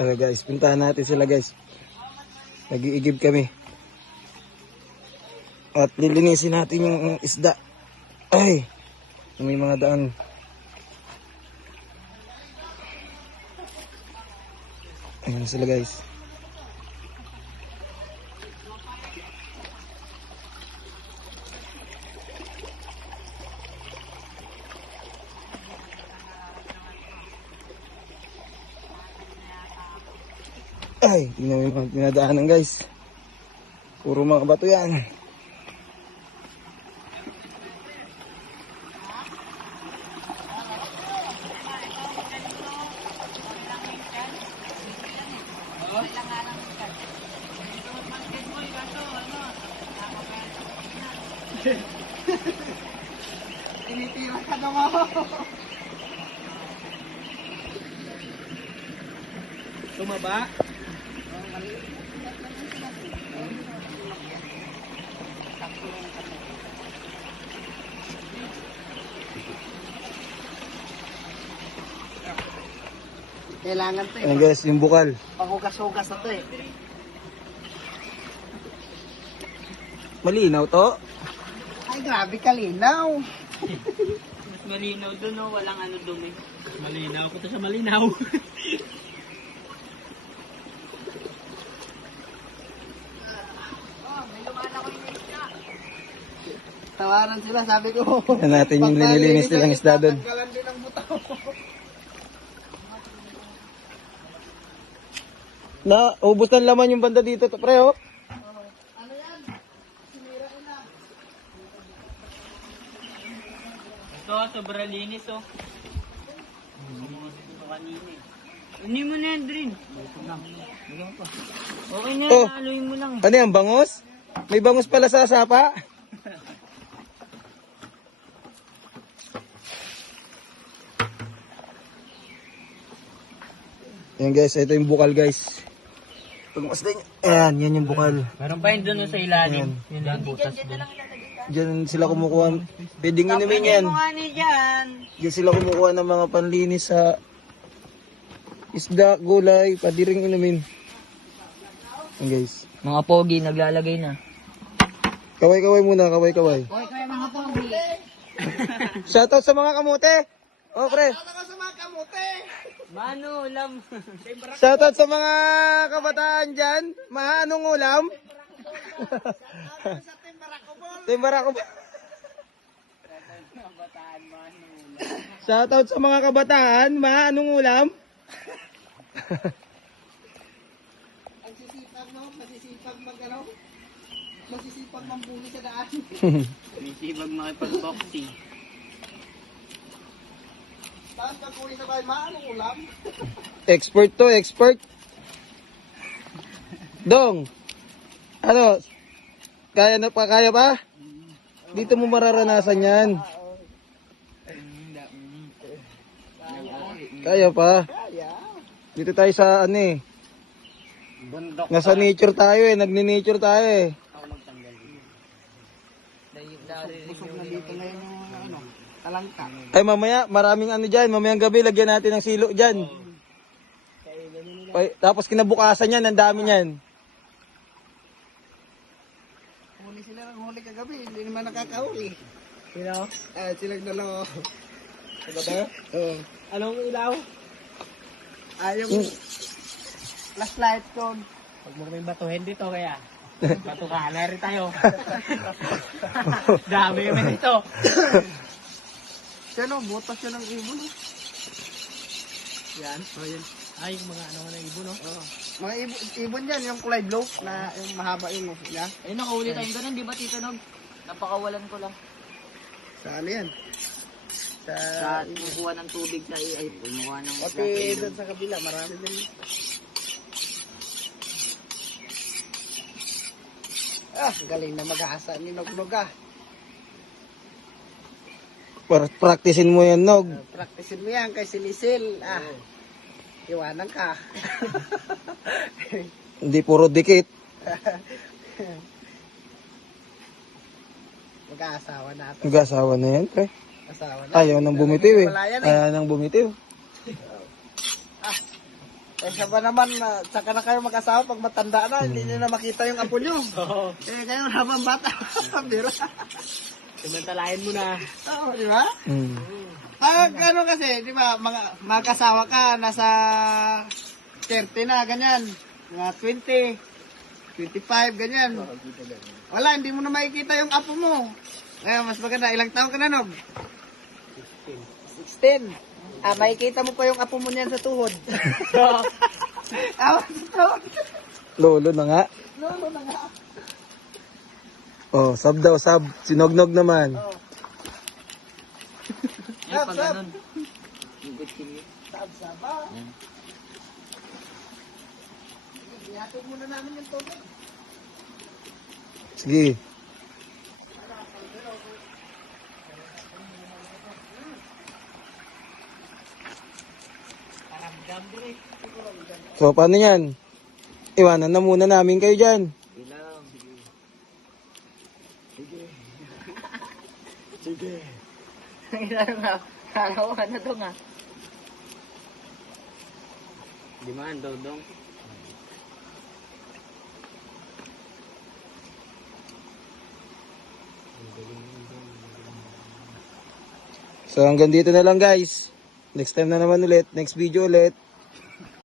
Guys, puntahan natin sila guys. Nag-iigib kami. At lilinisin natin yung isda. Ay, may mga daan. Ayan sila guys. Ay, tingnan mo yung pinadaanan guys. Puro mga bato yan. Tinitira ka naman. Tumaba? Kailangan to eh. Ayan guys, yung bukal. Panghugas-hugas na to eh. Malinaw to. Ay, grabe kalinaw. Mas malinaw doon, no? Walang ano dumi. Malinaw ko to sa malinaw. Tawaran sila, sabi ko. Yan natin yung linilinis nilang isda doon. Tanggalan din ang butaw. Na, ubos ng laman yung banda dito, pre, oh. Ano yan? Sinirain na. Ito, sobra linis, oh. Ito kanina, eh. Hindi mo na yan, Drin. Okay na, Oh. haluin mo lang. Ano yan, bangus? May bangus pala sa sapa. Ayan guys, ito yung bukal guys. Pagmasdan nyo. Ayan, yan yung bukal. Meron pa yun doon sa ilalim. Yun lang butas doon. Diyan sila kumukuha. Pwedeng inumin yan. Ano nga ni dyan? Diyan sila kumukuha ng mga panlinis sa isda, gulay, pwede rin inumin. Ayan guys. Mga pogi, naglalagay na. Kaway-kaway muna, kaway-kaway. Hoy, kaya mga pogi. Shoutout sa mga kamote. Oh, pre. Ano ka sa mga kamote? Mano, ulam. Shoutout sa mga kabataan dyan. Mahanong ulam. Sa Timbarakobol. Timbarakop. Shoutout sa mga kabataan. Mahanong ulam. Ang sisipag mo, masisipag mag-ano? Masisipag mambuli sa daan. Bisibag makipag-boxing. Tapos pag uwi sa bahay, maanong ulam? Expert to, expert. Dong. Ano? Kaya na pa, kaya pa? Dito mo mararanasan yan. Kaya pa. Kaya. Dito tayo sa ano eh. Bundok. Nasa nature tayo eh. Nagni-nature tayo eh. Busog na dito ngayon yung ano, talangka. Ay mamaya, maraming ano dyan. Mamayang gabi, lagyan natin ng silo dyan. Ay, tapos kinabukasan yan, ang dami yan. Huli sila ng huli kagabi, hindi naman nakakahuli. Sino? Silang dalawa. Diba tayo? Oo. Anong ilaw? Yung flashlight ko. Huwag mo kaming batuhin dito kaya. Batuhan na rin tayo. Dami kami dito. Siya no, butas siya ng ibon. Yan. So, yun. Ay, yung mga ano na ibon, no? Oo. Mga ibon yan, yung kulay blue, na yung mahaba yung niya. Ay, nakahuli tayong ganun, di ba, Tito Nog? Napakawalan ko lang. Sa ano yan? Sa kumukuha ng tubig sa ay kumukuha ng Pati doon sa kabila, marami din. Galing na mag-aasa ni Nognog ah. Practicein mo yan, Nog. Practicein mo yan kay Silisil. Iwanan ka. Hindi puro dikit. Mag-aasawa na ito. Nag-asawa na yan, pre. Asawa na. Ayaw nang bumitiw eh. Wala yan eh. Ayaw nang bumitiw. Kaysa ba naman, saka na kayo mag-asawa pag matanda na, hindi nyo na makita yung apo nyo. Oo. Eh, kayo naman bata. Biro. Samantalahin mo na. Oo, di ba? Mm. Pag ano kasi, di ba, mga kasawa ka, nasa 30 na, ganyan. Mga 20, 25, ganyan. Wala, hindi mo na makikita yung apo mo. Kaya mas maganda, ilang taon ka na, Nog? 16. Makikita mo pa yung apo mo niyan sa tuhod. Sa tuhod. Lolo na nga. Lolo na nga. Oh, sab daw, sab. Sinognog naman. Oh. Ay, pag Sab. ganun. Sab-saba. Ihatid muna namin yung tubig. Sige. So, paano yan? Iwanan na muna namin kayo dyan. Kalawa na to nga. Di man, dodong. So, hanggang dito na lang guys. Next time na naman ulit. Next video ulit.